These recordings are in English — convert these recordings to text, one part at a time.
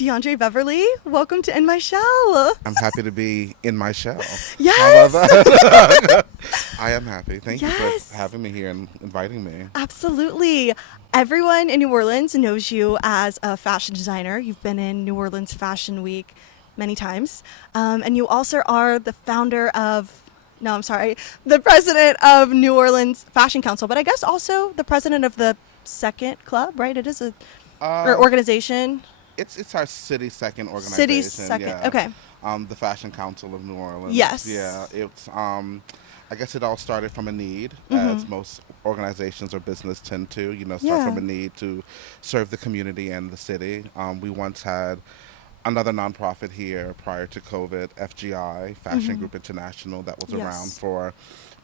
DeAndre Beverly, welcome to In My Shell. I'm happy to be in my shell. How Yes. about that? I am happy. Thank you for Yes. having me here and inviting me. Absolutely. Everyone in New Orleans knows you as a fashion designer. You've been in New Orleans Fashion Week many times. And you also are the founder of, no, I'm sorry, the president of New Orleans Fashion Council, but I guess also the president of the second club, right? It is or Uh, organization. it's our city second City's organization. second. Yeah. Okay. The Fashion Council of New Orleans. Yeah. Yes. It's. I guess it all started from a need, Mm-hmm. as most organizations or business tend to. Start Yeah. from a need to serve the community and the city. We once had another nonprofit here prior to COVID, FGI, Fashion Mm-hmm. Group International, that was around Yes. for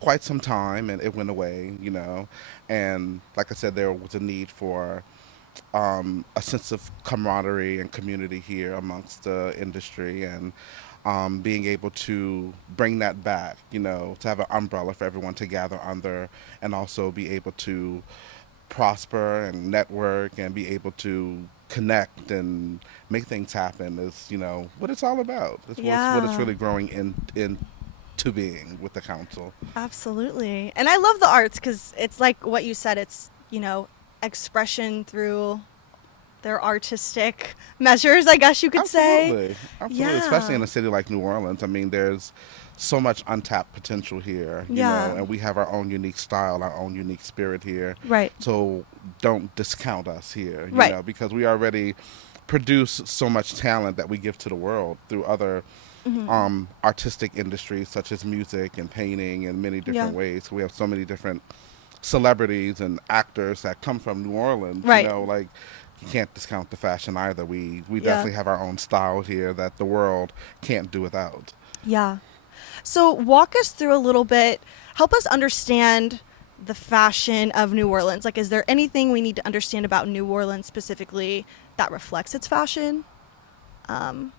quite some time, and it went away. And like I said, there was a need for a sense of camaraderie and community here amongst the industry, and being able to bring that back, to have an umbrella for everyone to gather under, and also be able to prosper and network and be able to connect and make things happen is, what it's all about. It's what it's Yeah. really growing into being with the council. Absolutely. And I love the arts because it's like what you said, it's, expression through their artistic measures, I guess you could say. Absolutely, absolutely. Especially Yeah. in a city like New Orleans. I mean, there's so much untapped potential here, Yeah. and we have our own unique style, our own unique spirit here. Right. So don't discount us here, Right. because we already produce so much talent that we give to the world through other Hmm. artistic industries such as music and painting and many Yeah. different ways. We have so many different celebrities and actors that come from New Orleans. Right. Like you can't discount the fashion either. We Yeah. definitely have our own style here that the world can't do without. Yeah. So walk us through a little bit, help us understand the fashion of New Orleans. Like, is there anything we need to understand about New Orleans specifically that reflects its fashion? Um,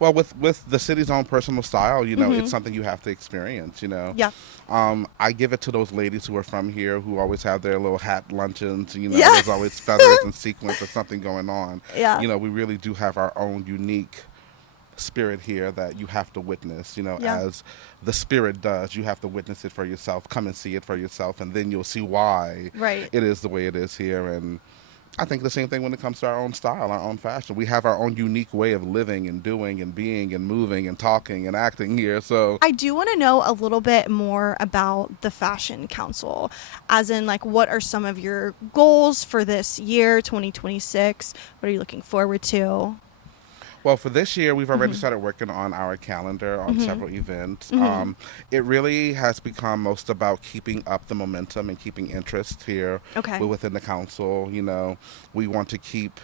Well, with the city's own personal style, it's mhm. something you have to experience. Yeah. I give it to those ladies who are from here who always have their little hat luncheons. Yeah. There's always feathers and sequins or something going on. Yeah. We really do have our own unique spirit here that you have to witness. Yeah. As the spirit does, you have to witness it for yourself. Come and see it for yourself, and then you'll see why Right. it is the way it is here. And I think the same thing when it comes to our own style, our own fashion. We have our own unique way of living and doing and being and moving and talking and acting here. So, I do want to know a little bit more about the Fashion Council, as in, like, what are some of your goals for this year, 2026? What are you looking forward to? well, for this year, we've already Hmm. started working on our calendar on Hmm. several events. Hmm. It really has become most about keeping up the momentum and keeping interest here Okay. within the council. We want to keep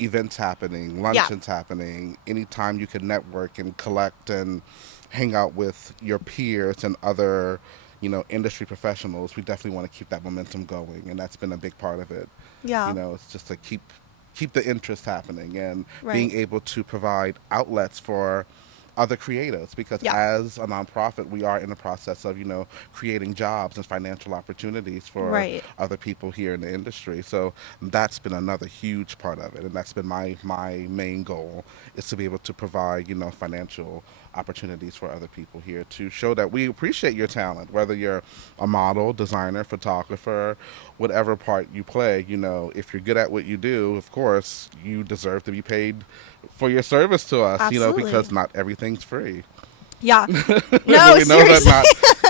events happening, Yeah. luncheons happening, anytime you can network and collect and hang out with your peers and other, industry professionals. We definitely want to keep that momentum going, and that's been a big part of it. Yeah. It's just to keep the interest happening and being Right. able to provide outlets for other creatives, because Yeah. as a nonprofit we are in the process of creating jobs and financial opportunities for Right. other people here in the industry. So that's been another huge part of it, and that's been my main goal, is to be able to provide financial opportunities for other people here, to show that we appreciate your talent, whether you're a model, designer, photographer, whatever part you play. If you're good at what you do, of course you deserve to be paid for your service to us, Absolutely. because not everything's free. Yeah. We No, know that seriously. not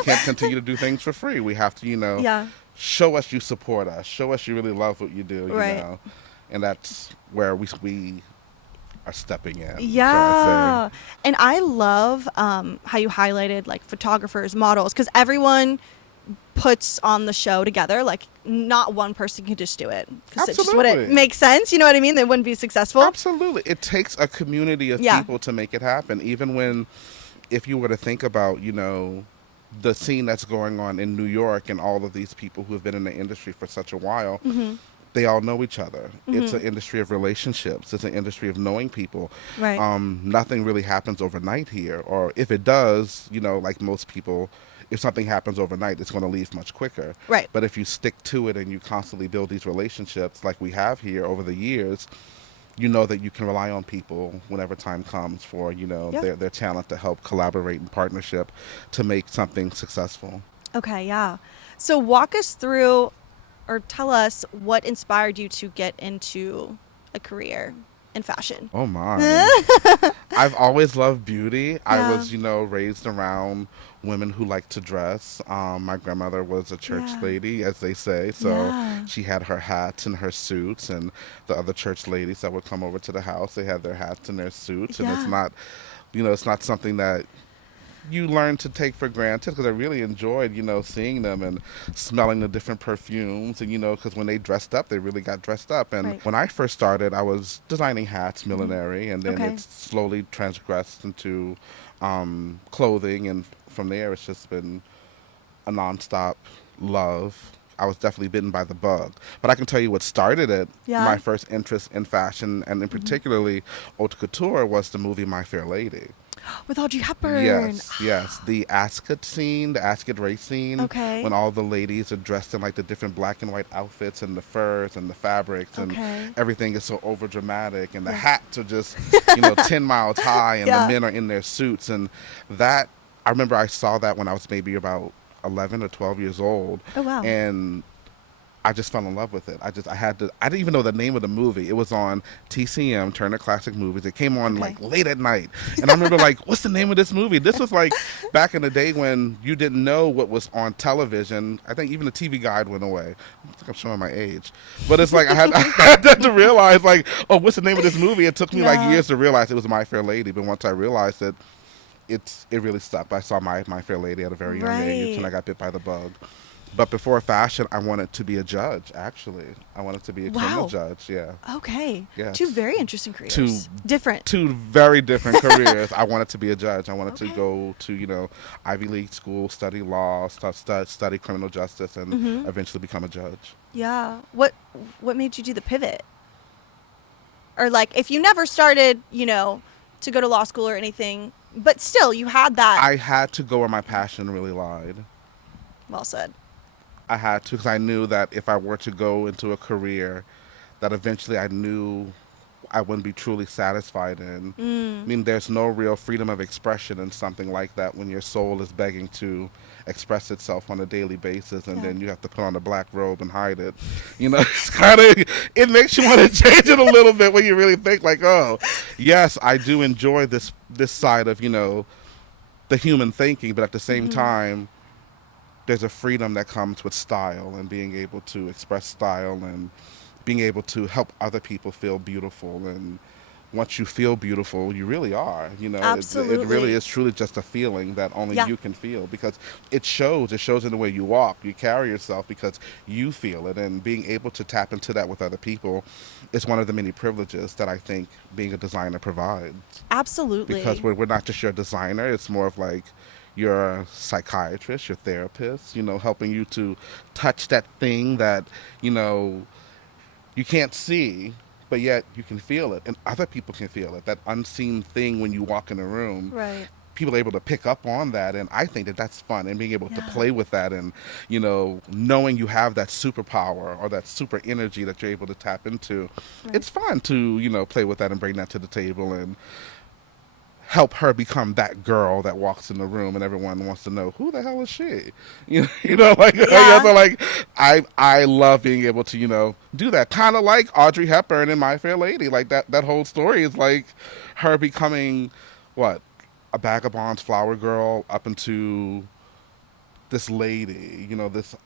can't continue to do things for free. We have to, Yeah. show us you support us, show us you really love what you do, Right. and that's where we are stepping in. Trying Yeah. And I love how you highlighted, like, photographers, models, because everyone puts on the show together. Like, not one person can just do it, because it just wouldn't Absolutely. make sense. You know what I mean? They wouldn't be successful. Absolutely, it takes a community of Yeah. people to make it happen. Even when, if you were to think about, the scene that's going on in New York and all of these people who have been in the industry for such a while, Hmm. they all know each other. It's an Hmm. industry of relationships. It's an industry of knowing people. Right. Nothing really happens overnight here, or if it does, like most people, if something happens overnight, it's going to leave much quicker. Right. But if you stick to it and you constantly build these relationships like we have here over the years, you know that you can rely on people whenever time comes for, Yeah. their talent to help collaborate in partnership to make something successful. Okay, yeah. So walk us through or tell us what inspired you to get into a career in fashion. Oh my. I've always loved beauty. I Yeah. was, raised around women who like to dress. My grandmother was a church Yeah. lady, as they say, so Yeah. she had her hats and her suits, and the other church ladies that would come over to the house, they had their hats and their suits, and Yeah. it's not something that you learn to take for granted because I really enjoyed, seeing them and smelling the different perfumes. And, because when they dressed up, they really got dressed up. And Right. when I first started, I was designing hats, Mhm. millinery, and then Okay. it slowly transgressed into clothing. And from there, it's just been a nonstop love. I was definitely bitten by the bug. But I can tell you what started it. My Yeah. first interest in fashion, and in Mhm. particularly haute couture, was the movie My Fair Lady. With Audrey Hepburn. Yes, yes. The Ascot scene, the Ascot race scene, Okay. when all the ladies are dressed in like the different black and white outfits and the furs and the fabrics and Okay. everything is so over dramatic and the Yeah. hats are just, 10 miles high and the Yeah. men are in their suits. And that, I remember I saw that when I was maybe about 11 or 12 years old. Oh wow. And I just fell in love with it. I didn't even know the name of the movie. It was on TCM, Turner Classic Movies. It came on Okay. like late at night. And I remember like, what's the name of this movie? This was like back in the day when you didn't know what was on television. I think even the TV guide went away. I think I'm showing my age. But it's like I had to realize like, oh, what's the name of this movie? It took me like Yeah. years to realize it was My Fair Lady. But once I realized it, it really stuck. I saw My Fair Lady at a very young age and I Right. got bit by the bug. But before fashion, I wanted to be a judge, actually. I wanted to be a criminal Wow. judge, yeah. Okay. Yes. Two very interesting Two careers. Different. two very different careers. I wanted to be a judge. I wanted to Okay. go to, Ivy League school, study law, study criminal justice, and Mhm. eventually become a judge. Yeah. What made you do the pivot? Or like if you never started, to go to law school or anything, but still you had that. I had to go where my passion really lied. Well said. I had to because I knew that if I were to go into a career that eventually I knew I wouldn't be truly satisfied in. I Mm. mean, there's no real freedom of expression in something like that when your soul is begging to express itself on a daily basis and Yeah. then you have to put on a black robe and hide it. It's kind of, it makes you want to change it a little bit when you really think like, oh, yes, I do enjoy this side of, the human thinking, but at the same Mhm. time, there's a freedom that comes with style and being able to express style and being able to help other people feel beautiful. And once you feel beautiful, you really are. It really Absolutely. is truly just a feeling that only Yeah. you can feel because it shows. It shows in the way you walk, you carry yourself because you feel it. And being able to tap into that with other people is one of the many privileges that I think being a designer provides. Because Absolutely. we're not just your designer, it's more of like your psychiatrist, your therapist, helping you to touch that thing that, you know, you can't see, but yet you can feel it. And other people can feel it. That unseen thing when you walk in a room, Right. people are able to pick up on that. And I think that that's fun. And being able to Yeah. play with that and, knowing you have that superpower or that super energy that you're able to tap into, Right. it's fun to, play with that and bring that to the table and help her become that girl that walks in the room and everyone wants to know who the hell is she. Like Yeah. so like I love being able to do that, kind of like Audrey Hepburn in My Fair Lady. Like that whole story is like her becoming what, a vagabond's flower girl up into this lady, this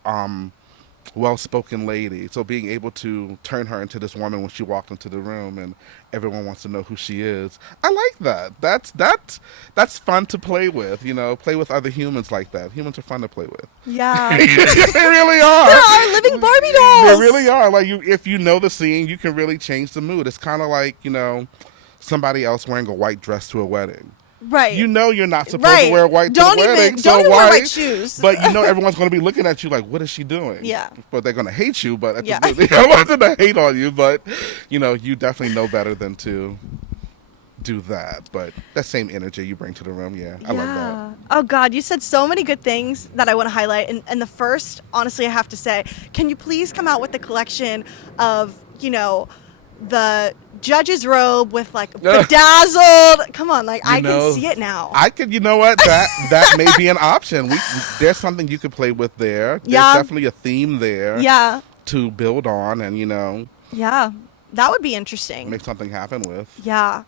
well-spoken lady. So being able to turn her into this woman when she walked into the room and everyone wants to know who she is. I like that. That's fun to play with. Play with other humans like that. Humans are fun to play with. Yeah. They really are. There are living Barbie They dolls. really are. Like if you know the scene, you can really change the mood. It's kind of like somebody else wearing a white dress to a wedding. Right. You're not supposed Right. to wear white Don't to the even wedding, don't so even why? wear white shoes. But everyone's going to be looking at you like, what is she doing? Yeah. But they're going to hate you. But at Yeah. I wasn't to hate on you, but you definitely know better than to do that. But that same energy you bring to the room, yeah, I love that. Oh God, you said so many good things that I want to highlight. And the first, honestly, I have to say, can you please come out with a collection of, the judge's robe with like bedazzled. Come on, like You I can know, see it now. I could. You know what? That may be an option. There's something you could play with there. There's Yeah, definitely a theme there yeah, to build on, and yeah. That would be interesting. make something happen with. Yeah.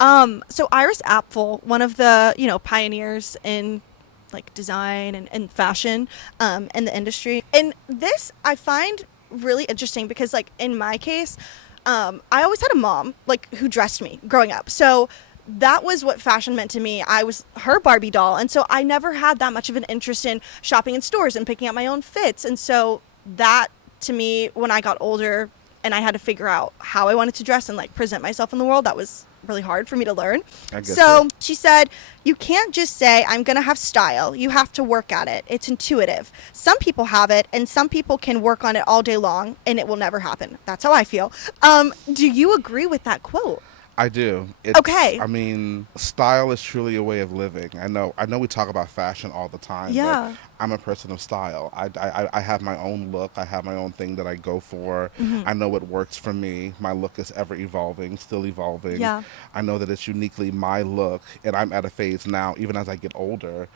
So Iris Apfel, one of the, pioneers in like design and fashion in the industry. And this I find really interesting because like in my case, I always had a mom like who dressed me growing up. So that was what fashion meant to me. I was her Barbie doll. And so I never had that much of an interest in shopping in stores and picking out my own fits. And so that to me, when I got older and I had to figure out how I wanted to dress and like present myself in the world, that was really hard for me to learn. I get So you. she said, you can't just say, I'm going to have style. You have to work at it. It's intuitive. Some people have it, and some people can work on it all day long, and it will never happen. That's how I feel. Do you agree with that quote? I do. It's, Okay. I mean, style is truly a way of living. I know we talk about fashion all the time. Yeah. But I'm a person of style. I have my own look. I have my own thing that I go for. I know what works for me. My look is ever evolving, still evolving. Yeah. I know that it's uniquely my look, and I'm at a phase now, even as I get older,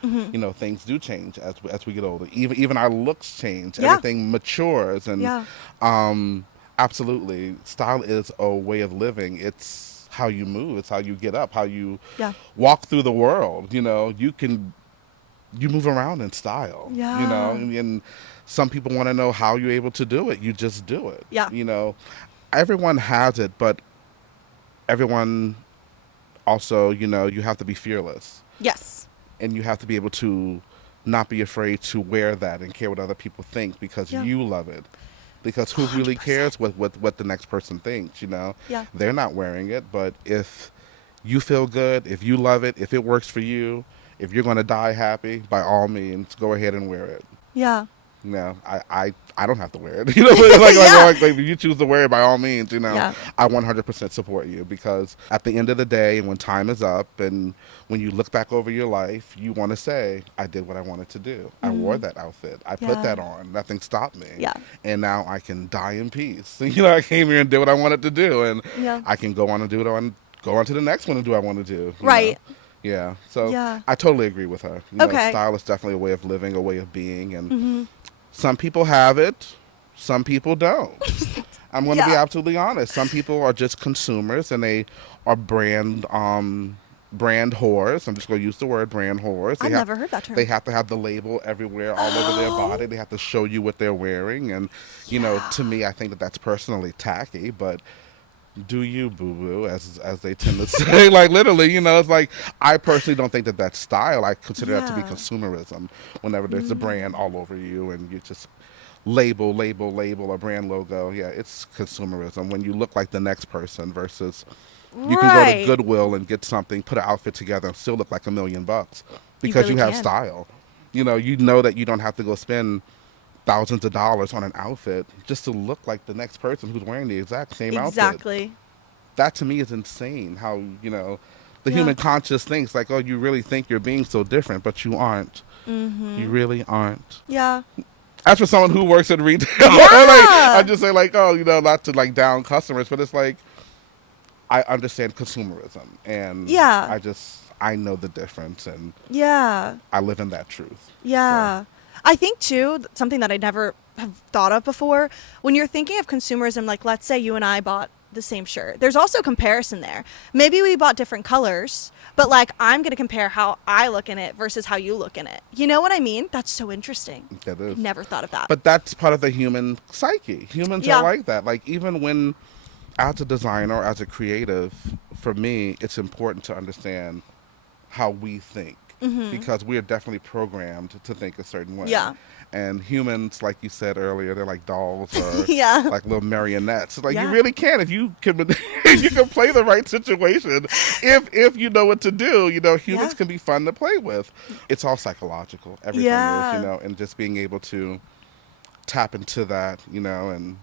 things do change as we get older. Even our looks change. Yeah. Everything matures. And Yeah. absolutely, style is a way of living. It's how you move. It's how you get up, how you Yeah. walk through the world. You move around in style. Yeah. And some people want to know how you're able to do it. You just do it. Yeah. Everyone has it, but everyone also, you have to be fearless, Yes. and you have to be able to not be afraid to wear that and care what other people think because Yeah. you love it. Because who really 100%. cares what the next person thinks, Yeah. They're not wearing it, but if you feel good, if you love it, if it works for you, if you're going to die happy, by all means, go ahead and wear it. Yeah. I don't have to wear it. Like, if you choose to wear it, by all means, Yeah. I 100% support you, because at the end of the day, when time is up and when you look back over your life, you want to say, I did what I wanted to do. I wore that outfit. I put Yeah. that on. Nothing stopped me. Yeah. And now I can die in peace. I came here and did what I wanted to do, and Yeah. I can go on and go on to the next one and do what I want to do. Right. Yeah. So Yeah. I totally agree with her. Okay. Style is definitely a way of living, a way of being, and some people have it, some people don't. I'm going to be Yeah. absolutely honest. Some people are just consumers, and they are brand whores. I'm just going to use the word brand whores. I've never heard that term. They have to have the label everywhere, all over their body. They have to show you what they're wearing. And, to me, I think that that's personally tacky, but do you, boo-boo, as they tend to say. Like, literally, it's like, I personally don't think that that's style. I consider that to be Yeah. consumerism. Whenever there's a brand all over you and you just label a brand logo, yeah, it's consumerism. When you look like the next person versus you can go to Right. Goodwill and get something, put an outfit together, and still look like $1 million because really you have can. style. You know that you don't have to go spend thousands of dollars on an outfit just to look like the next person who's wearing the exact same outfit. Exactly. That to me is insane. How the Yeah. human conscious thinks like, oh, you really think you're being so different, but you aren't. You really aren't. Yeah. As for someone who works in retail, Yeah. I just say like, oh, not to like down customers, but it's like, I understand consumerism, and Yeah. I know the difference, and Yeah. I live in that truth. Yeah. I think too, something that I never have thought of before, when you're thinking of consumerism, like let's say you and I bought the same shirt, there's also comparison there. Maybe we bought different colors, but like I'm going to compare how I look in it versus how you look in it. You know what I mean? That's so interesting. That is. Never thought of that. But that's part of the human psyche. Humans Yeah. are like that. Like, even when, as a designer, as a creative, for me, it's important to understand how we think, because we are definitely programmed to think a certain way. Yeah. And humans, like you said earlier, they're like dolls or Yeah. like little marionettes. Like, Yeah. you really can, if you can you can play the right situation, if you know what to do. Humans Yeah. can be fun to play with. It's all psychological. Everything Yeah. is, and just being able to tap into that, and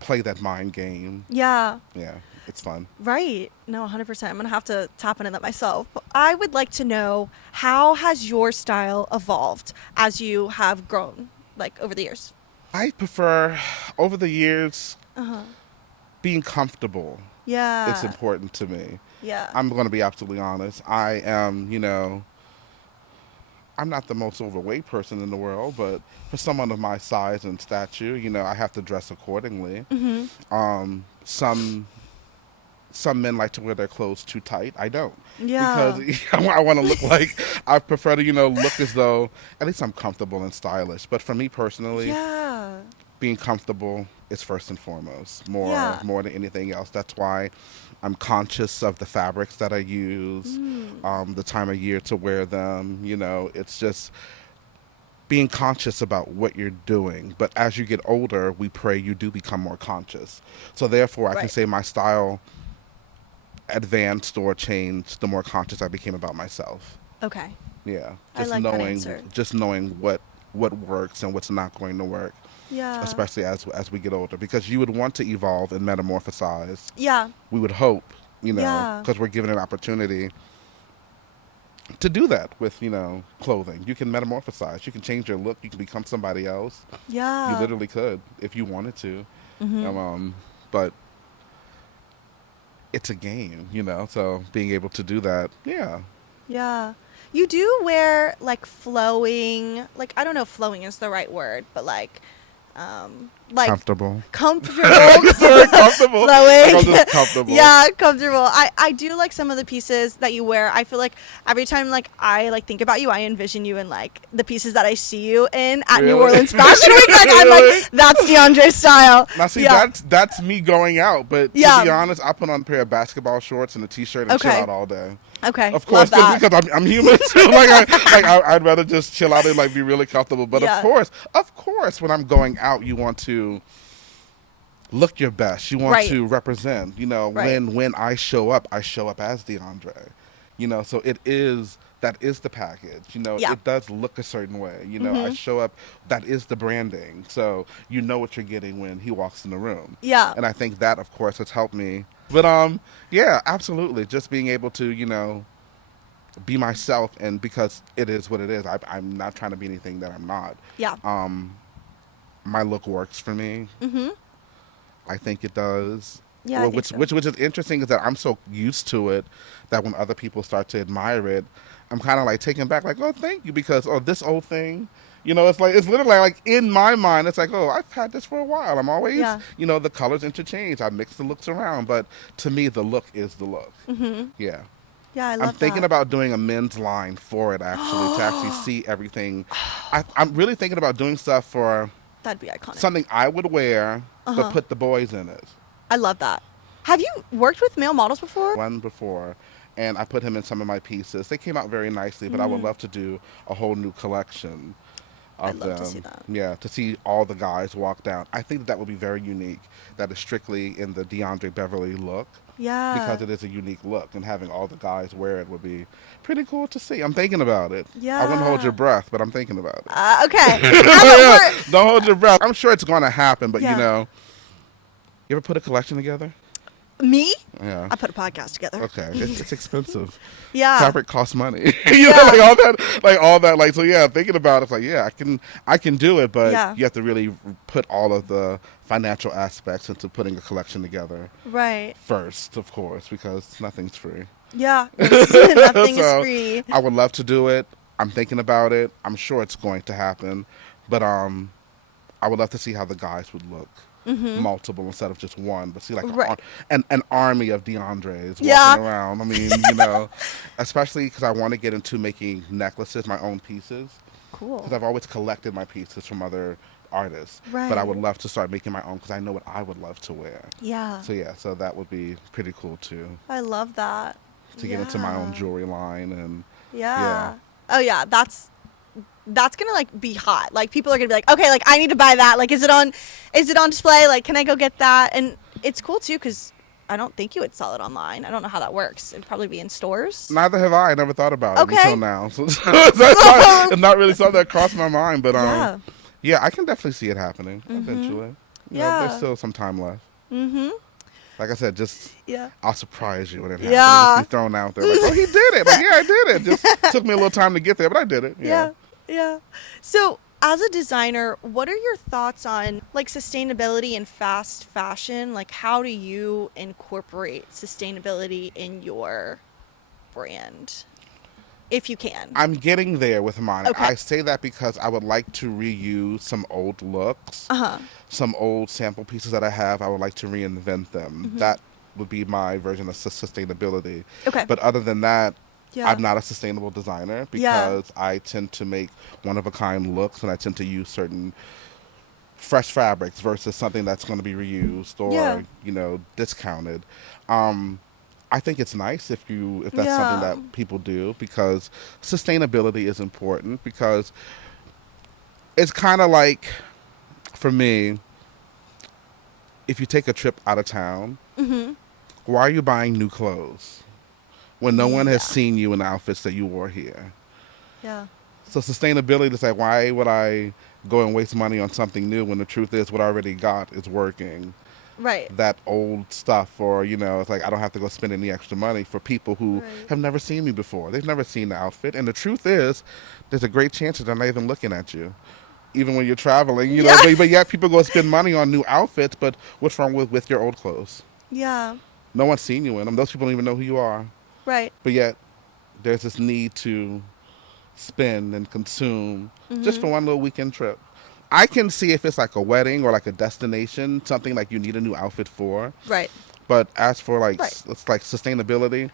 play that mind game. Yeah. Yeah, it's fun. Right. No, 100%. I'm going to have to tap into that myself. I would like to know, how has your style evolved as you have grown, like over the years? I prefer, over the years, being comfortable Yeah. is important to me. Yeah. I'm going to be absolutely honest. I am, I'm not the most overweight person in the world, but for someone of my size and stature, I have to dress accordingly. Mhm. Some men like to wear their clothes too tight. I don't, because Yeah. I want to look like, I prefer to look as though at least I'm comfortable and stylish. But for me personally, Yeah. being comfortable is first and foremost, Yeah. more than anything else. That's why I'm conscious of the fabrics that I use, the time of year to wear them. It's just being conscious about what you're doing. But as you get older, we pray you do become more conscious. So therefore, I can Right. say my style advanced or changed the more conscious I became about myself. Okay. Yeah, I like that answer. just knowing what works and what's not going to work, Yeah. especially as we get older, because you would want to evolve and metamorphosize. Yeah. We would hope, Yeah. because we're given an opportunity to do that with clothing. You can metamorphosize. You can change your look. You can become somebody else. You Yeah. literally could if you wanted to. Mhm. But it's a game, so being able to do that, yeah. Yeah. You do wear like flowing, like I don't know if flowing is the right word, but like Comfortable. comfortable. Comfortable. Flowing. I'm just comfortable. Yeah, comfortable. I do like some of the pieces that you wear. I feel like every time like I like think about you, I envision you in like the pieces that I see you in at New Really? Orleans Fashion Week. Like I'm Really? like, that's DeAndre's style. Now see, Yeah. that's me going out, but Yeah. to be honest, I put on a pair of basketball shorts and a t-shirt and chill Okay. out all day. Okay. Of course, Love that. because I'm human too. I'd rather just chill out and like be really comfortable. But Yeah. of course, when I'm going out, you want to look your best. You want Right. to represent. Right. When I show up as DeAndre. So that is the package. Yeah. It does look a certain way. I Mhm. show up. That is the branding. So you know what you're getting when he walks in the room. Yeah. And I think that, of course, has helped me. But yeah, absolutely. Just being able to be myself, and because it is what it is. I'm not trying to be anything that I'm not. Yeah. My look works for me. Mhm. I think it does. Yeah. I Well, think so. which is interesting is that I'm so used to it that when other people start to admire it, I'm kind of like taken back, like, oh, thank you, because this old thing, it's literally like in my mind, it's like, oh, I've had this for a while. I'm always, Yeah. the colors interchange. I mix the looks around, but to me, the look is the look. Mhm. Yeah. Yeah. I love I'm thinking that. about doing a men's line for it, actually, to actually see everything. I'm really thinking about doing stuff for That'd be iconic. something I would wear, Uh-huh. but put the boys in it. I love that. Have you worked with male models before? One before, and I put him in some of my pieces. They came out very nicely, but I would love to do a whole new collection of I'd love them. to see that. Yeah, to see all the guys walk down. I think that would be very unique. That is strictly in the DeAndre Beverly look, Yeah. because it is a unique look, and having all the guys wear it would be pretty cool to see. I'm thinking about it. Yeah. I wouldn't hold your breath, but I'm thinking about it. Okay. Don't hold your breath. I'm sure it's going to happen, but Yeah. you ever put a collection together? Me? Yeah. I put a podcast together. Okay, it's expensive. Yeah. Fabric costs money. Yeah. Like all that. Like, so yeah, thinking about it, it's like, yeah, I can do it, but Yeah. you have to really put all of the financial aspects into putting a collection together Right. first, of course, because nothing's free. Yeah. Nothing is So, free. I would love to do it. I'm thinking about it. I'm sure it's going to happen, but I would love to see how the guys would look. Multiple instead of just one, but see like Right. an army of DeAndres walking Yeah. around. I mean, especially because I want to get into making necklaces, my own pieces, Cool. because I've always collected my pieces from other artists. But I Right. would love to start making my own because I know what I would love to wear. Yeah. So yeah, so that would be pretty cool too, I love that. to get into my own Yeah. jewelry line. And Yeah. Oh yeah, that's gonna like be hot. Like people are gonna be like, okay, like I need to buy that. Like, is it on display? Like, can I go get that? And it's cool too because I don't think you would sell it online. I don't know how that works. It'd probably be in stores. neither have I. Never thought about it Okay. until now. So it's not really something that crossed my mind. But Yeah. yeah, I can definitely see it happening eventually. Yeah. There's still some time left. Mm-hmm. Like I said, just Yeah. I'll surprise you when it happens. Yeah. Just be thrown out there like, oh, he did it. Like, yeah, I did it. Just took me a little time to get there, but I did it. Yeah. Yeah. So as a designer, what are your thoughts on like sustainability and fast fashion? Like, how do you incorporate sustainability in your brand, if you can? I'm getting there with mine. Okay. I say that because I would like to reuse some old looks, Uh-huh. some old sample pieces that I have. I would like to reinvent them. Mm-hmm. That would be my version of sustainability. Okay. But other than that, Yeah. I'm not a sustainable designer Yeah. because I tend to make one of a kind looks and I tend to use certain fresh fabrics versus something that's going to be reused Yeah. or, discounted. Um, I think it's nice if that's something Yeah. that people do because sustainability is important because it's kind of like for me if you take a trip out of town, Mm-hmm. why are you buying new clothes when no one has Yeah. seen you in the outfits that you wore here? Yeah. So sustainability is like, why would I go and waste money on something new when the truth is what I already got is working? Right. That old stuff, or it's like I don't have to go spend any extra money for people who Right. have never seen me before. They've never seen the outfit, and the truth is, there's a great chance that they're not even looking at you, even when you're traveling. Yeah. But yet people go spend money on new outfits. But what's wrong with your old clothes? Yeah. No one's seen you in them. Those people don't even know who you are. Right. But yet, there's this need to spend and consume just Mm-hmm. for one little weekend trip. I can see if it's like a wedding or like a destination, something like you need a new outfit for. Right. But as for like Right. it's like sustainability,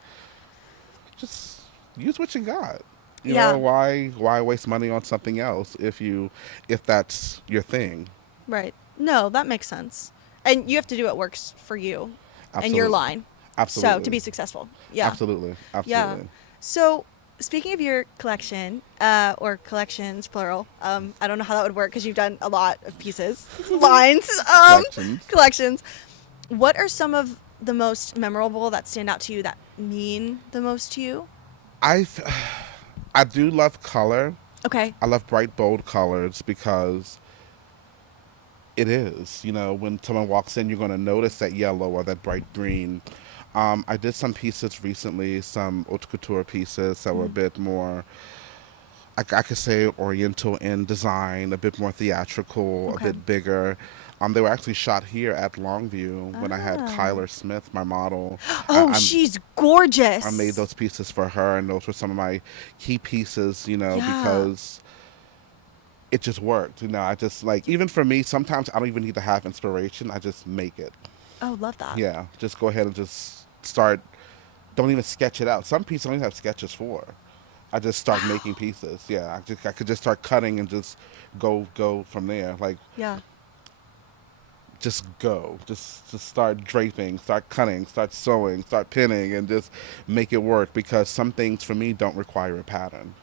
just use what you got. Yeah. Why waste money on something else if that's your thing? Right. No, that makes sense. And you have to do what works for you and your Absolutely. line. So to Absolutely. be successful. Yeah. Absolutely. Yeah. Absolutely. So speaking of your collection, or collections, plural, I don't know how that would work because you've done a lot of pieces, lines, Collections. collections. What are some of the most memorable that stand out to you that mean the most to you? I I do love color. Okay. I love bright, bold colors because it is. When someone walks in, you're going to notice that yellow or that bright green. I did some pieces recently, some haute couture pieces that were a bit more, I could say, oriental in design, a bit more theatrical, a Okay. bit bigger. They were actually shot here at Longview when I had Ah. Kyler Smith, my model. I, Oh, I'm, she's gorgeous. I made those pieces for her, and those were some of my key pieces, Yeah. because it just worked. I just like, even for me, sometimes I don't even need to have inspiration. I just make it. Oh, love that. Yeah, just go ahead and just start. Don't even sketch it out. Some pieces I don't even have sketches for. I just start making pieces. Yeah, I could just start cutting and just go from there. Like Yeah. just go, just start draping, start cutting, start sewing, start pinning, and just make it work. Because some things for me don't require a pattern.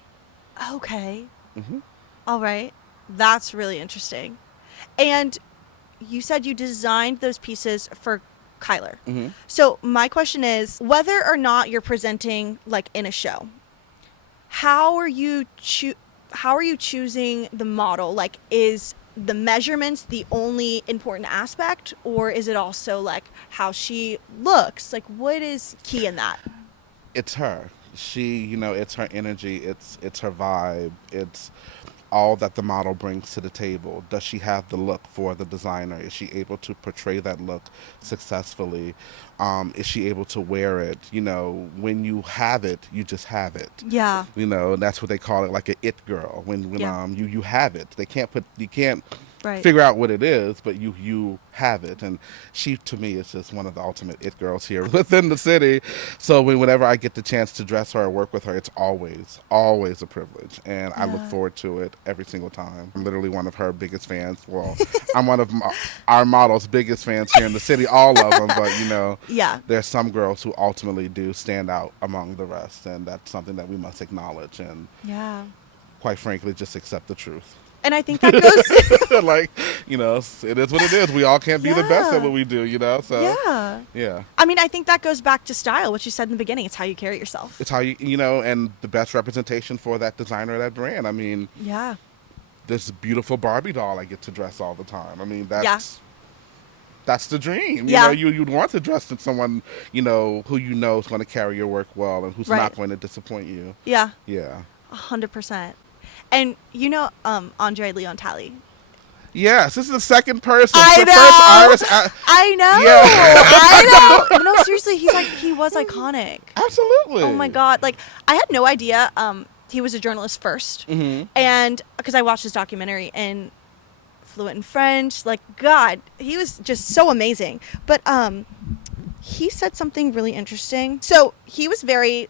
Okay. Hmm. All right. That's really interesting. And you said you designed those pieces for Kyler. Hmm. So my question is, whether or not you're presenting like in a show, how are you choosing the model? Like, is the measurements the only important aspect, or is it also like how she looks? Like, what is key in that? It's her. It's her energy. It's her vibe. It's all that the model brings to the table. Does she have the look for the designer? Is she able to portray that look successfully? Is she able to wear it? When you have it, you just have it. Yeah. And that's what they call it, like a it girl. When Yeah. you have it. You can't Right. figure out what it is, but you have it. And she, to me, is just one of the ultimate it girls here within the city. So whenever I get the chance to dress her or work with her, it's always a privilege, and I look Yeah. forward to it every single time. I'm literally one of her biggest fans. Well, I'm one of our model's biggest fans here in the city, all of them, but Yeah. there's some girls who ultimately do stand out among the rest, and that's something that we must acknowledge and, Yeah. quite frankly, just accept the truth. And I think that goes. Like, it is what it is. We all can't be the best at Yeah. what we do, So Yeah. yeah, I mean, I think that goes back to style, which you said in the beginning. It's how you carry yourself. it's how and the best representation for that designer, that brand. I mean, Yeah. this beautiful Barbie doll I get to dress all the time. I mean, that's Yeah. that's the dream. Yeah. You'd want to dress with someone who is going to carry your work well and who's Right. not going to disappoint you. Yeah. Yeah. 100%. And Andre Leon Talley. Yes, this is the second person. I The know. first Irish. I know. Yeah. I know. No, seriously, he was iconic. Absolutely. Oh my God! Like I had no idea. He was a journalist 1st, and because I watched his documentary and fluent in French, like God, he was just so amazing. But he said something really interesting. So he was very,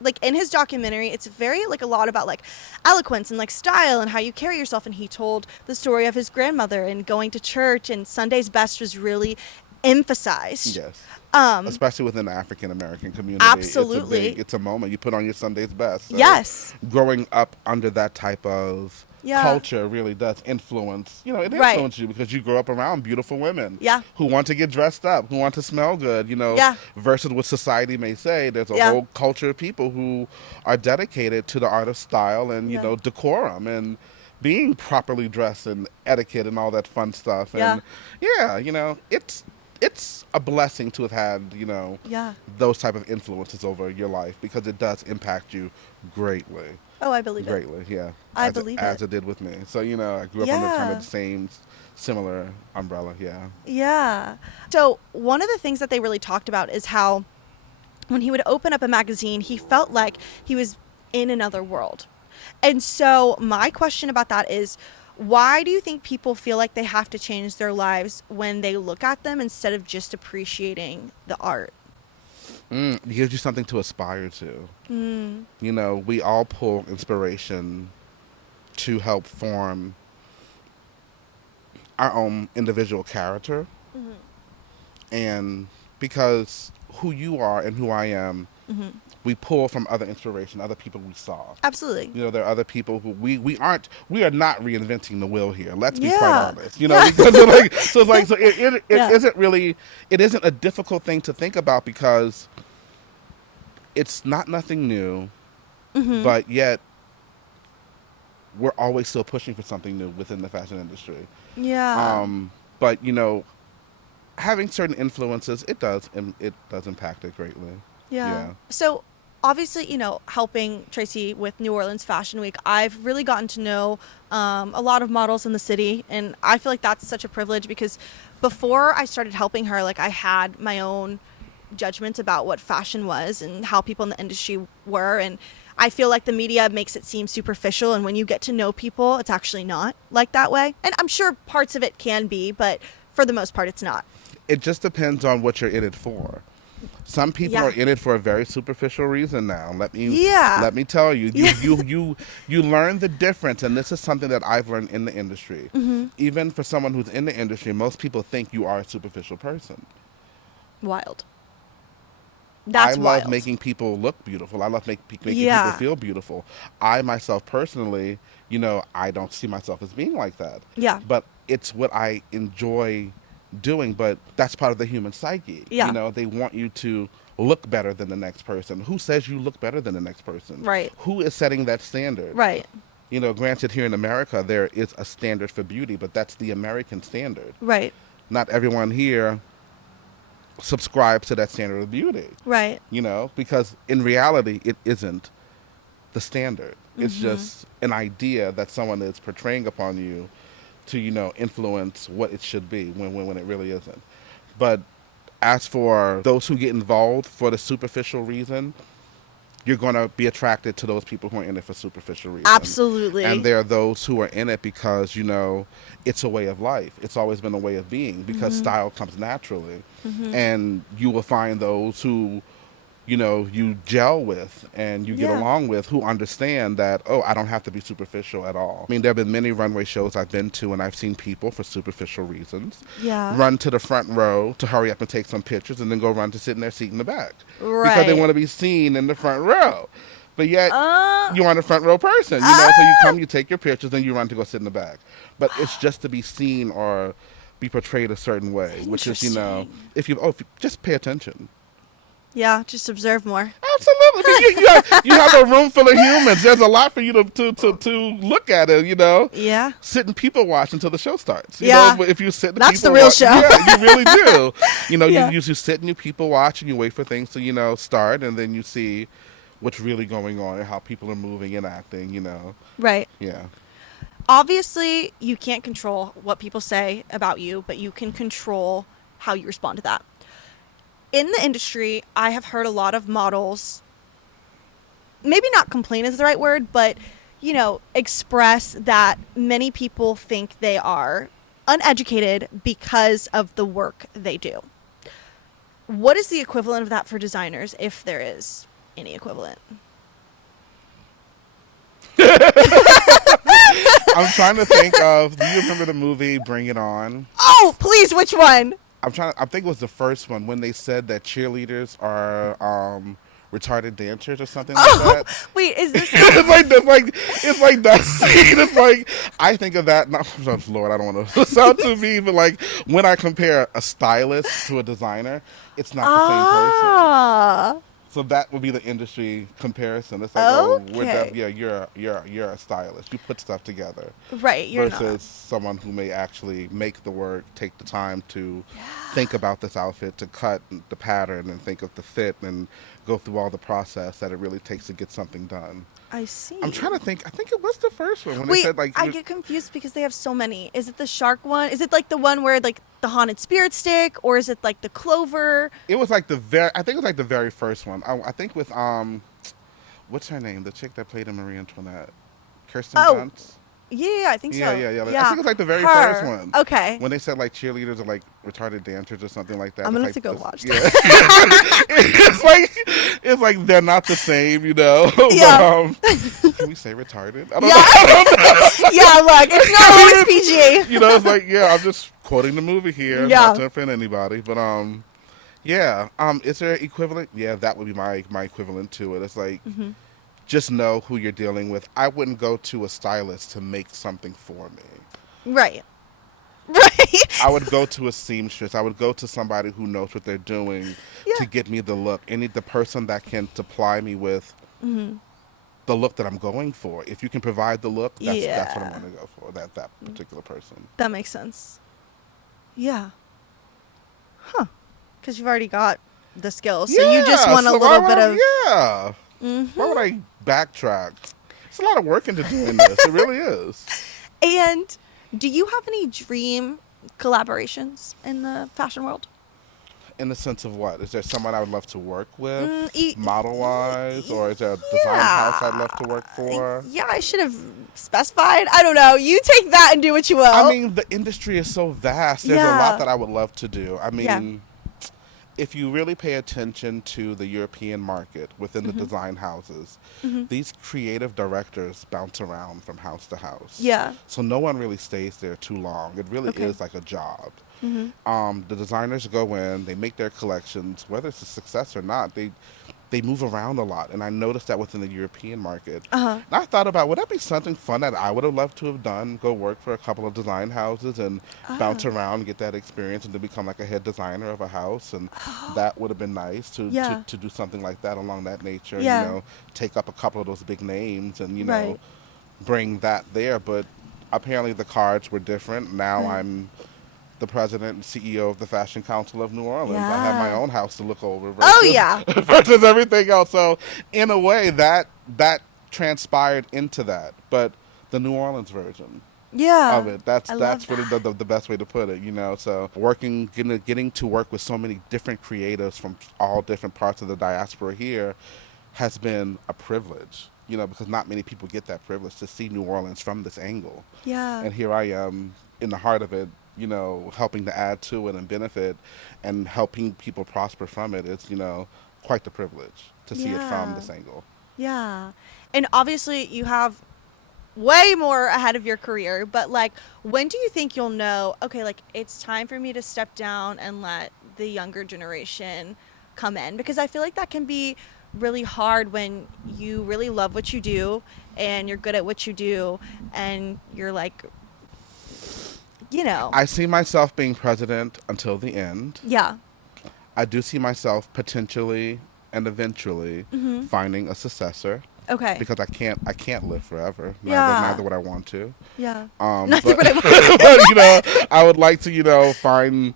like in his documentary, it's very like a lot about like eloquence and like style and how you carry yourself. And he told the story of his grandmother and going to church, and Sunday's best was really emphasized. Yes. Especially within the African American community. Absolutely. It's a moment. You put on your Sunday's best. So Yes. growing up under that type of culture really does influence, it influences you because you grow up around beautiful women who want to get dressed up, who want to smell good, versus what society may say. There's a whole culture of people who are dedicated to the art of style and, decorum and being properly dressed and etiquette and all that fun stuff. And it's a blessing to have had, those type of influences over your life because it does impact you greatly. Oh, I believe it. Greatly, yeah. I believe it. As it did with me. So, I grew up under kind of the same, similar umbrella, yeah. Yeah. So one of the things that they really talked about is how when he would open up a magazine, he felt like he was in another world. And so my question about that is, why do you think people feel like they have to change their lives when they look at them instead of just appreciating the art? It gives you something to aspire to. We all pull inspiration to help form our own individual character. And because who you are and who I am, we pull from other inspiration, other people we saw. Absolutely. There are other people who we are not reinventing the wheel here. Let's be quite honest. Because it isn't a difficult thing to think about because it's not nothing new, but yet we're always still pushing for something new within the fashion industry. Yeah. But having certain influences, it does impact it greatly. Yeah. So obviously, helping Tracy with New Orleans Fashion Week, I've really gotten to know a lot of models in the city, and I feel like that's such a privilege because before I started helping her, like I had my own judgment about what fashion was and how people in the industry were, and I feel like the media makes it seem superficial, and when you get to know people, it's actually not like that way. And I'm sure parts of it can be, but for the most part, it's not. It just depends on what you're in it for. Some people are in it for a very superficial reason now. Let me tell you. You learn the difference, and this is something that I've learned in the industry. Even for someone who's in the industry, most people think you are a superficial person. Wild. I love making people look beautiful. I love making people feel beautiful. I myself personally, I don't see myself as being like that. Yeah. But it's what I enjoy doing, but that's part of the human psyche. Yeah. They want you to look better than the next person. Who says you look better than the next person? Right. Who is setting that standard? Right. Granted, here in America, there is a standard for beauty, but that's the American standard. Right. Not everyone here subscribes to that standard of beauty. Right. Because in reality, it isn't the standard. It's just an idea that someone is portraying upon you to, influence what it should be when it really isn't. But as for those who get involved for the superficial reason, you're going to be attracted to those people who are in it for superficial reasons. Absolutely. And there are those who are in it because, it's a way of life. It's always been a way of being because style comes naturally. And you will find those who, you gel with and you get along with who understand that, I don't have to be superficial at all. I mean, there have been many runway shows I've been to and I've seen people for superficial reasons run to the front row to hurry up and take some pictures and then go run to sit in their seat in the back. Right. Because they want to be seen in the front row. But yet, you aren't a front row person, so you come, you take your pictures, and you run to go sit in the back. But it's just to be seen or be portrayed a certain way, which is, if you just pay attention. Yeah, just observe more. Absolutely. I mean, you have a room full of humans. There's a lot for you to look at it, Yeah. Sit and people watch until the show starts. If you sit and that's people the real watch, show. Yeah, you really do. You sit and you people watch and you wait for things to, start, and then you see what's really going on and how people are moving and acting, Right. Yeah. Obviously, you can't control what people say about you, but you can control how you respond to that. In the industry, I have heard a lot of models, maybe not complain is the right word, but, express that many people think they are uneducated because of the work they do. What is the equivalent of that for designers, if there is any equivalent? I'm trying to think of. Do you remember the movie Bring It On? Oh, please, which one? I think it was the first one when they said that cheerleaders are retarded dancers or something like Oh, that. wait, is this? It's like that scene. It's like I think of that. Not, oh, Lord, I don't want to sound too mean, but like when I compare a stylist to a designer, it's not the same person. Ah, So that would be the industry comparison. It's like, oh, okay. yeah, you're a stylist. You put stuff together Right, you're versus not. someone who may actually make the work, take the time to think about this outfit, to cut the pattern and think of the fit and go through all the process that it really takes to get something done. I see. I'm trying to think. I think it was the first one when they Wait, said like I get confused because they have so many. Is it the shark one? Is it like the one where like the haunted spirit stick, or is it like the clover? it was like the very. I think it was like the very first one. I think with what's her name? The chick that played in Marie Antoinette, Kirsten Oh, Dunst. yeah, I think so. Yeah. I think it was like the very Her. first one. Okay. When they said like cheerleaders are like retarded dancers or something like that. I'm gonna It's have to like go watch yeah. that. it's like they're not the same, Yeah. But, can we say retarded? I don't Yeah. know. I don't know. Yeah, look, it's not always PG. It's like I'm just quoting the movie here, Yeah. not to offend anybody, but yeah. Is there equivalent? Yeah, that would be my equivalent to it. It's like just know who you're dealing with. I wouldn't go to a stylist to make something for me. Right. Right. I would go to a seamstress. I would go to somebody who knows what they're doing Yeah. to get me the look. The person that can supply me with the look that I'm going for. If you can provide the look, that's what I'm Yeah. going to go for. That particular person. That makes sense. Yeah. Huh. Because you've already got the skills, so you just want a so little why bit would of. yeah. Why would I backtrack? It's a lot of work into doing this. It really is. And do you have any dream collaborations in the fashion world? In the sense of what? Is there someone I would love to work with, Mm, model-wise? Or is there a design house I'd love to work for? Yeah, I should have specified. I don't know. You take that and do what you will. I mean, the industry is so vast. There's a Yeah. lot that I would love to do. I mean, Yeah. if you really pay attention to the European market within the design houses, these creative directors bounce around from house to house. Yeah. So no one really stays there too long. It really Okay. is like a job. The designers go in, they make their collections, whether it's a success or not, they move around a lot. And I noticed that within the European market. Uh-huh. And I thought about, would that be something fun that I would have loved to have done? Go work for a couple of design houses and bounce around, get that experience, and to become like a head designer of a house. And that would have been nice Yeah. to do something like that along that nature. Yeah. Take up a couple of those big names and, Right. bring that there. But apparently the cards were different. Now Right. I'm the president and CEO of the Fashion Council of New Orleans. I have my Yeah. own house to look over Oh, yeah. versus everything else. So in a way that transpired into that, but the New Orleans version Yeah. of it. That's I love really the best way to put it, So getting to work with so many different creatives from all different parts of the diaspora here has been a privilege. Because not many people get that privilege to see New Orleans from this angle. Yeah. And here I am in the heart of it, helping to add to it and benefit and helping people prosper from it. It's, quite the privilege to see it from Yeah. this angle. Yeah. And obviously you have way more ahead of your career, but like when do you think you'll know, okay, like it's time for me to step down and let the younger generation come in? Because I feel like that can be really hard when you really love what you do and you're good at what you do and you're like, I see myself being president until the end. Yeah. I do see myself potentially and eventually finding a successor. Okay. Because I can't live forever. Yeah. Neither would I want to. Yeah. Neither would I want but I would like to, find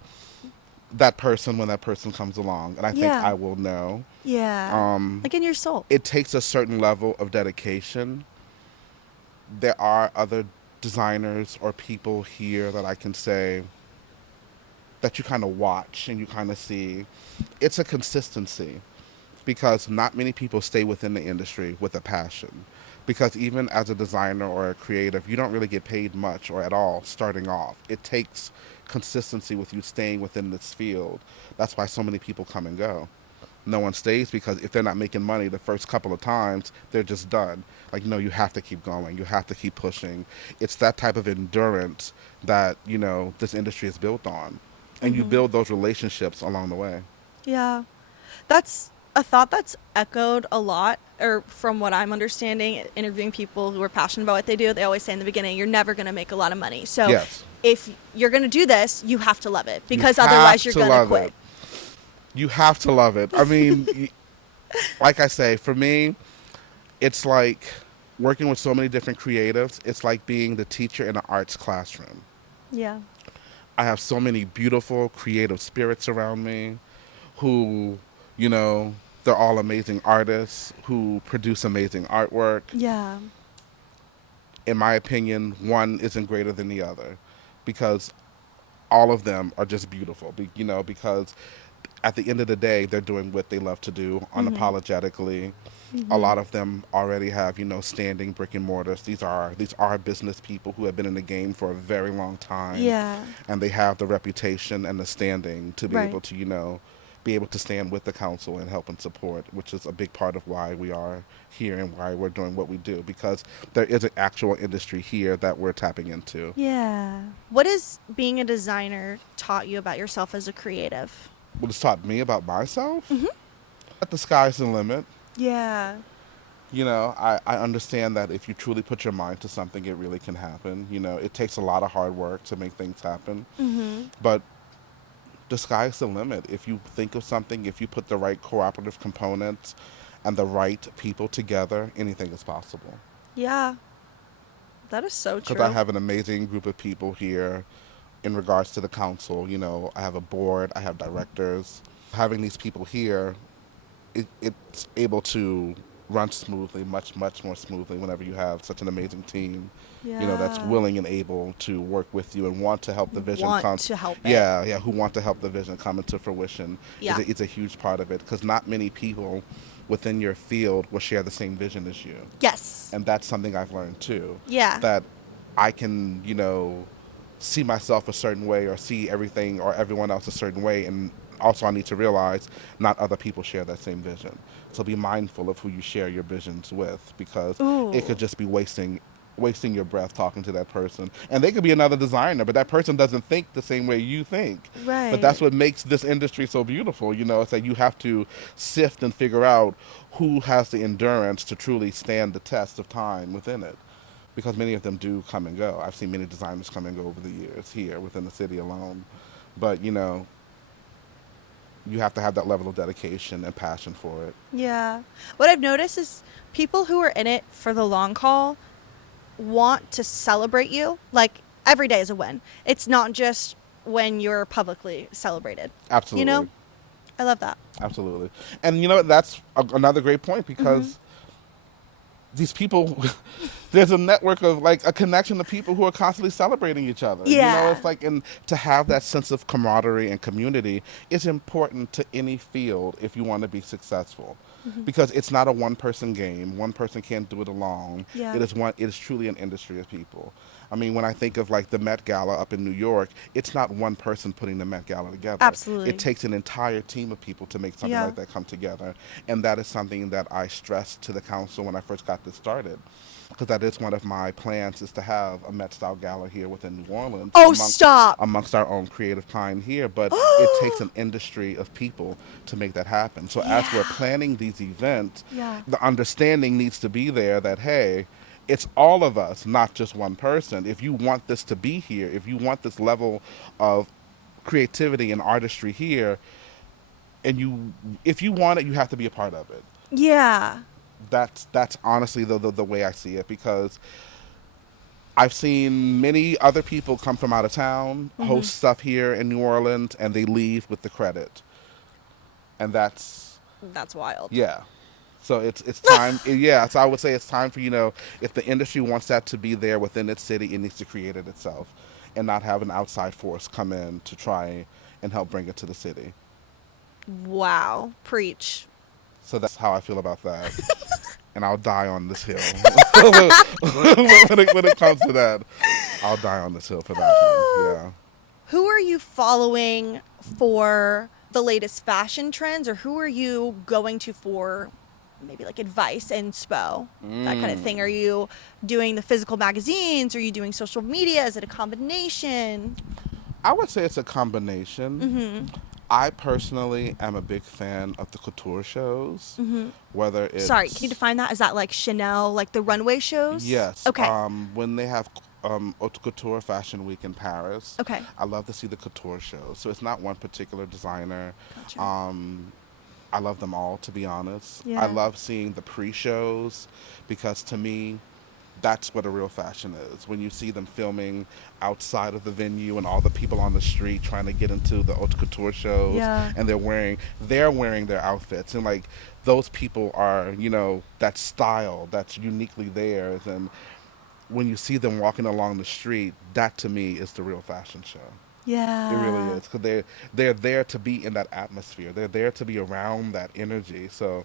that person when that person comes along, and I think Yeah. I will know. Yeah. Like in your soul. It takes a certain level of dedication. There are other designers or people here that I can say that you kind of watch and you kind of see. It's a consistency because not many people stay within the industry with a passion. Because even as a designer or a creative, you don't really get paid much or at all starting off. It takes consistency with you staying within this field. That's why so many people come and go. No one stays because if they're not making money the first couple of times, they're just done. Like, no, you have to keep going. You have to keep pushing. It's that type of endurance that, this industry is built on. And you build those relationships along the way. Yeah. That's a thought that's echoed a lot, or from what I'm understanding, interviewing people who are passionate about what they do, they always say in the beginning, you're never going to make a lot of money. So Yes. if you're going to do this, you have to love it, because You have otherwise you're to going to love quit. it. You have to love it. I mean, like I say, for me, it's like working with so many different creatives. It's like being the teacher in an arts classroom. Yeah. I have so many beautiful, creative spirits around me who, you know, they're all amazing artists who produce amazing artwork. Yeah. In my opinion, one isn't greater than the other because all of them are just beautiful, because at the end of the day, they're doing what they love to do unapologetically. A lot of them already have, standing brick and mortars. These are business people who have been in the game for a very long time. Yeah. And they have the reputation and the standing to be Right. able to, be able to stand with the council and help and support, which is a big part of why we are here and why we're doing what we do, because there is an actual industry here that we're tapping into. Yeah. What has being a designer taught you about yourself as a creative? What it's taught me about myself? That the sky's the limit. Yeah. I understand that if you truly put your mind to something, it really can happen. It takes a lot of hard work to make things happen. But the sky's the limit. If you think of something, if you put the right cooperative components and the right people together, anything is possible. Yeah. That is so true. Because I have an amazing group of people here in regards to the council. I have a board, I have directors. Having these people here, it's able to run smoothly, much, much more smoothly whenever you have such an amazing team, that's Yeah. willing and able to work with you and want to help the vision come. To help it. Yeah, who want to help the vision come into fruition. Yeah. It's a huge part of it because not many people within your field will share the same vision as you. Yes. And that's something I've learned too. Yeah. That I can, see myself a certain way or see everything or everyone else a certain way, and also I need to realize not other people share that same vision. So be mindful of who you share your visions with, because Ooh. it could just be wasting your breath talking to that person. And they could be another designer, but that person doesn't think the same way you think. Right. But that's what makes this industry so beautiful. It's like you have to sift and figure out who has the endurance to truly stand the test of time within it. Because many of them do come and go. I've seen many designers come and go over the years here within the city alone. But, you have to have that level of dedication and passion for it. Yeah. What I've noticed is people who are in it for the long haul want to celebrate you. Like, every day is a win. It's not just when you're publicly celebrated. Absolutely. I love that. Absolutely. And that's another great point, because these people, there's a network of, like, a connection of people who are constantly celebrating each other. Yeah. It's like, and to have that sense of camaraderie and community is important to any field if you want to be successful. Because it's not a one-person game. One person can't do it alone. Yeah. It is truly an industry of people. I mean, when I think of, like, the Met Gala up in New York, it's not one person putting the Met Gala together. Absolutely. It takes an entire team of people to make something like that come together. And that is something that I stressed to the council when I first got this started. Because that is one of my plans, is to have a Met-style gala here within New Orleans. Oh, stop. Amongst our own creative kind here. But it takes an industry of people to make that happen. So as we're planning these events, the understanding needs to be there that, hey, it's all of us, not just one person. If you want this to be here, if you want this level of creativity and artistry here, and if you want it, you have to be a part of it. Yeah. That's honestly the way I see it, because I've seen many other people come from out of town, host stuff here in New Orleans, and they leave with the credit. And that's That's wild. Yeah. So it's time. Yeah. So I would say it's time for, if the industry wants that to be there within its city, it needs to create it itself, and not have an outside force come in to try and help bring it to the city. Wow. Preach. So that's how I feel about that. And I'll die on this hill. When it comes to that, I'll die on this hill for that one. Yeah. Who are you following for the latest fashion trends, or who are you going to for maybe like advice, inspo, that kind of thing? Are you doing the physical magazines? Are you doing social media? Is it a combination? I would say it's a combination. Mm-hmm. I personally am a big fan of the couture shows, Mm-hmm. whether Sorry, can you it's, define that? Is that like Chanel, like the runway shows? yes, Okay. when they have haute couture fashion week in Paris. Okay. I love to see the couture shows. So it's not one particular designer. Gotcha. I love them all, to be honest. Yeah. I love seeing the pre-shows, because to me, that's what a real fashion is. When you see them filming outside of the venue and all the people on the street trying to get into the haute couture shows, Yeah. and they're wearing their outfits, and like those people are, that style that's uniquely theirs. And when you see them walking along the street, that to me is the real fashion show. It really Yeah. is, because they're there to be in that atmosphere. They're there to be around that energy. So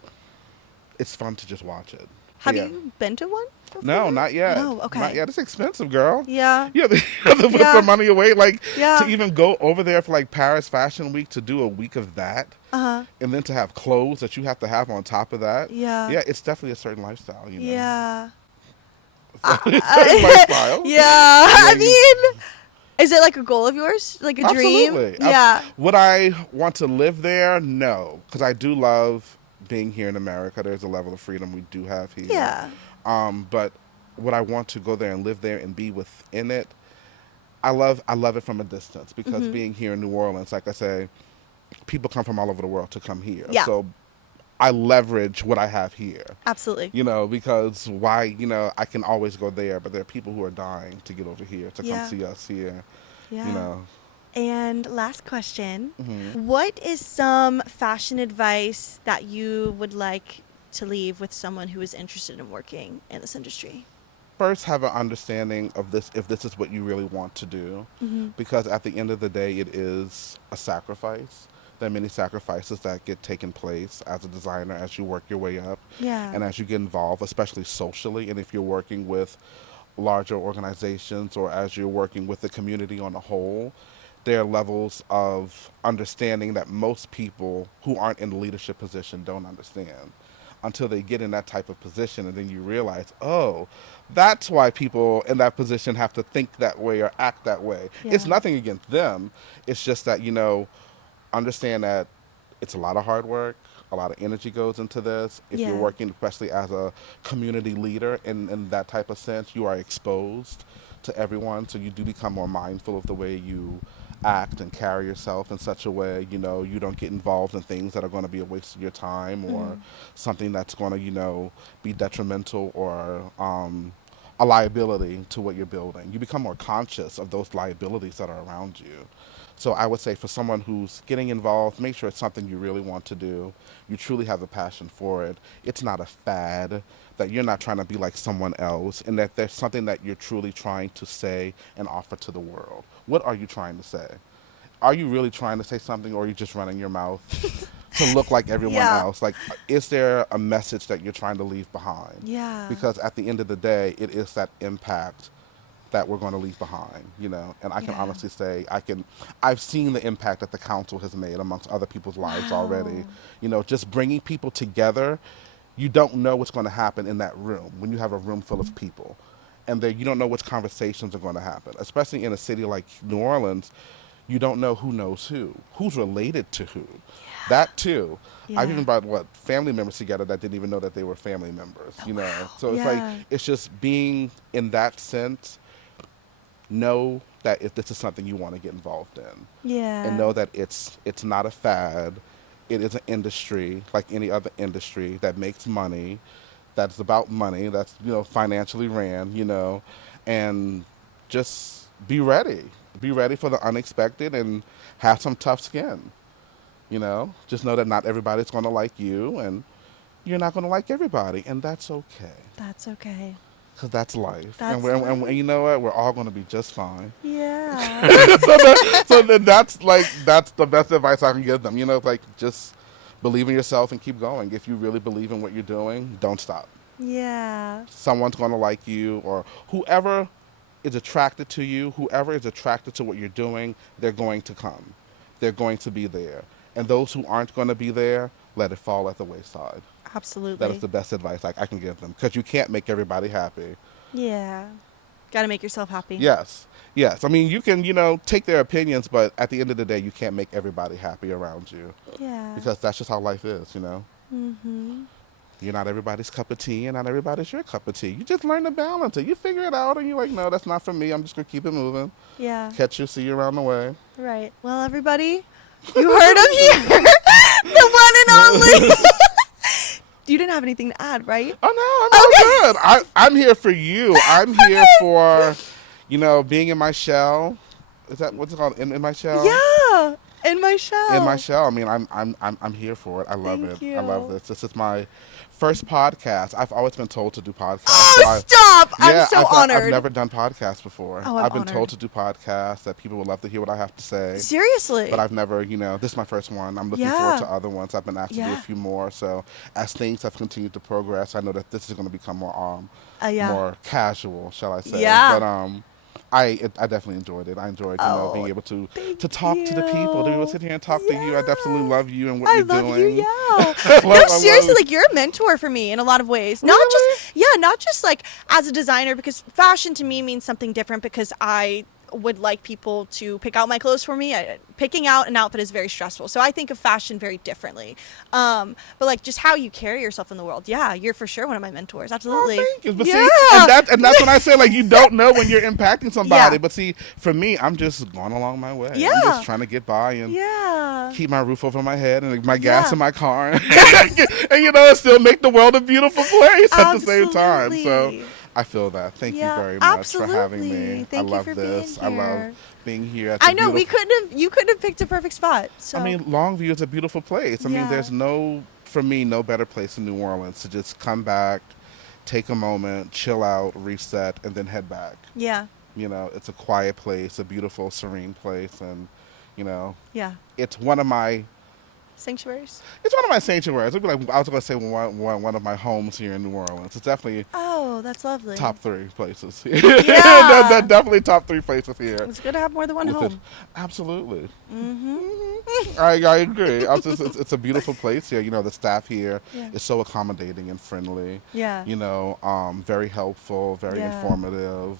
it's fun to just watch it. Have But yeah. you been to one before? No, not yet. No, okay. Not yet. It's expensive, girl. Yeah. You have to put Yeah. some money away, like Yeah. to even go over there for like Paris Fashion Week, to do a week of that, Uh-huh. and then to have clothes that you have to have on top of that. Yeah. Yeah, it's definitely a certain lifestyle. Yeah. It's a certain lifestyle. Yeah. Yeah, I you- mean, is it like a goal of yours? Like a dream? Absolutely. Yeah. Would I want to live there? No, because I do love being here in America. There's a level of freedom we do have here. Yeah. But would I want to go there and live there and be within it? I love it from a distance, because Mhm. being here in New Orleans, like I say, people come from all over the world to come here. Yeah. So I leverage what I have here. Absolutely. Because why, I can always go there, but there are people who are dying to get over here to Yeah. come see us here. Yeah. And last question. Mhm. What is some fashion advice that you would like to leave with someone who is interested in working in this industry? First, have an understanding of this, if this is what you really want to do, Mm-hmm. because at the end of the day, it is a sacrifice. There are many sacrifices that get taken place as a designer as you work your way up, Yeah. and as you get involved, especially socially, and if you're working with larger organizations, or as you're working with the community on a whole. There are levels of understanding that most people who aren't in the leadership position don't understand, until they get in that type of position, and then you realize, oh, that's why people in that position have to think that way or act that way. It's Yeah. nothing against them. It's just that, understand that it's a lot of hard work, a lot of energy goes into this. If Yeah. you're working, especially as a community leader in that type of sense, you are exposed to everyone, so you do become more mindful of the way you act and carry yourself in such a way, you don't get involved in things that are going to be a waste of your time, or Mhm. something that's going to, be detrimental, or a liability to what you're building. You become more conscious of those liabilities that are around you. So I would say, for someone who's getting involved, make sure it's something you really want to do. You truly have a passion for it. It's not a fad, that you're not trying to be like someone else, and that there's something that you're truly trying to say and offer to the world. What are you trying to say? Are you really trying to say something, or are you just running your mouth to look like everyone Yeah. else? Like, is there a message that you're trying to leave behind? Yeah. Because at the end of the day, it is that impact that we're going to leave behind, and I can Yeah. honestly say, I've seen the impact that the council has made amongst other people's lives already. Wow. Just bringing people together. You don't know what's going to happen in that room when you have a room full of people, and you don't know which conversations are going to happen, especially in a city like New Orleans. You don't know who knows who's related to who. That too. I've Yeah. even brought family members together that didn't even know that they were family members. wow. So it's Yeah. like, it's just being in that sense. Know that if this is something you want to get involved in, Yeah. and know that it's not a fad. It is an industry like any other industry that makes money, that's about money, that's financially ran, and just be ready. Be ready for the unexpected, and have some tough skin. You know, just know that not everybody's going to like you, and you're not going to like everybody, and that's okay. That's okay. Because that's life. That's And you know what? We're all going to be just fine. Yeah. So then that's the best advice I can give them. You know, like just believe in yourself and keep going. If you really believe in what you're doing, don't stop. Yeah. Someone's going to like you, or whoever is attracted to you, whoever is attracted to what you're doing, they're going to come. They're going to be there. And those who aren't going to be there, let it fall at the wayside. That is Absolutely. the best advice I can give them, because you can't make everybody happy. Yeah. Got to make yourself happy. Yes, yes. I mean, you can, take their opinions, but at the end of the day, you can't make everybody happy around you, Yeah. because that's just how life is. Mm-hmm. You're not everybody's cup of tea, and not everybody's your cup of tea. You just learn to balance it. You figure it out, and you're like, no, that's not for me. I'm just going to keep it moving. Yeah. Catch you, see you around the way. Right. Well, everybody, you heard him here. The one and only. You didn't have anything to add, right? Oh, no, I'm all good. I'm here for you. I'm here for, being in my shell. Is that what's it called? In my shell? Yeah. In my shell. In my shell. I mean, I'm here for it. I love Thank it. you. I love this. This is my first podcast. I've always been told to do podcasts. Oh, stop! I'm so honored. I've never done podcasts before. Oh, I'm I've been honored. told to do podcasts, that people would love to hear what I have to say. Seriously. But I've never, this is my first one. I'm looking Yeah. forward to other ones. I've been asked to do Yeah. a few more. So as things have continued to progress, I know that this is going to become Yeah. more casual, shall I say? Yeah. But I definitely enjoyed it. I enjoyed, being able to talk to the people, to be able to sit here and talk to you. I absolutely love you and what I you're love doing. you, yeah. I No, love- seriously, like you're a mentor for me in a lot of ways. Not just like as a designer, because fashion to me means something different, because I would like people to pick out my clothes for me. Picking out an outfit is very stressful. So I think of fashion very differently. But like just how you carry yourself in the world. Yeah, you're for sure one of my mentors. Absolutely. Oh, thank you. But yeah. see, and that's when I say, like, you don't know when you're impacting somebody. Yeah. But see, for me, I'm just going along my way. Yeah. I'm just trying to get by and Yeah. keep my roof over my head and my gas Yeah. in my car. And still make the world a beautiful place at the same time. So Absolutely. I feel that. Thank Yeah, you very much absolutely. for having me. Thank I you love for this. being I love here. being here at the I know beautiful- you couldn't have picked a perfect spot. So I mean, Longview is a beautiful place. I mean, Yeah. there's no better place in New Orleans to just come back, take a moment, chill out, reset, and then head back. yeah. It's a quiet place, a beautiful, serene place, and, Yeah. it's one of my Sanctuaries. sanctuaries. It'd be like, I was going to say one of my homes here in New Orleans. It's definitely Oh, that's lovely. top 3 places. Yeah. They're definitely top 3 places here. It's good to have more than one With home. it. Absolutely. Mm-hmm. I agree. It's a beautiful place here. The staff here Yeah. is so accommodating and friendly. Yeah. Very helpful, very Yeah. informative.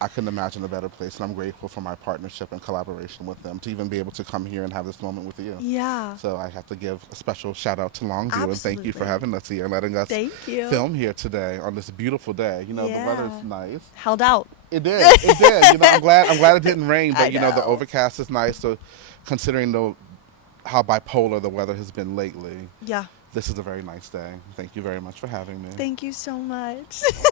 I couldn't imagine a better place, and I'm grateful for my partnership and collaboration with them to even be able to come here and have this moment with you. Yeah. So I have to give a special shout out to Longview and thank you for Absolutely. having us here and letting us Thank you. film here today on this beautiful day. The Yeah. weather's nice. Held out. It did. It did. I'm glad it didn't rain, I but the know. overcast is nice. So considering how bipolar the weather has been lately, Yeah. this is a very nice day. Thank you very much for having me. Thank you so much.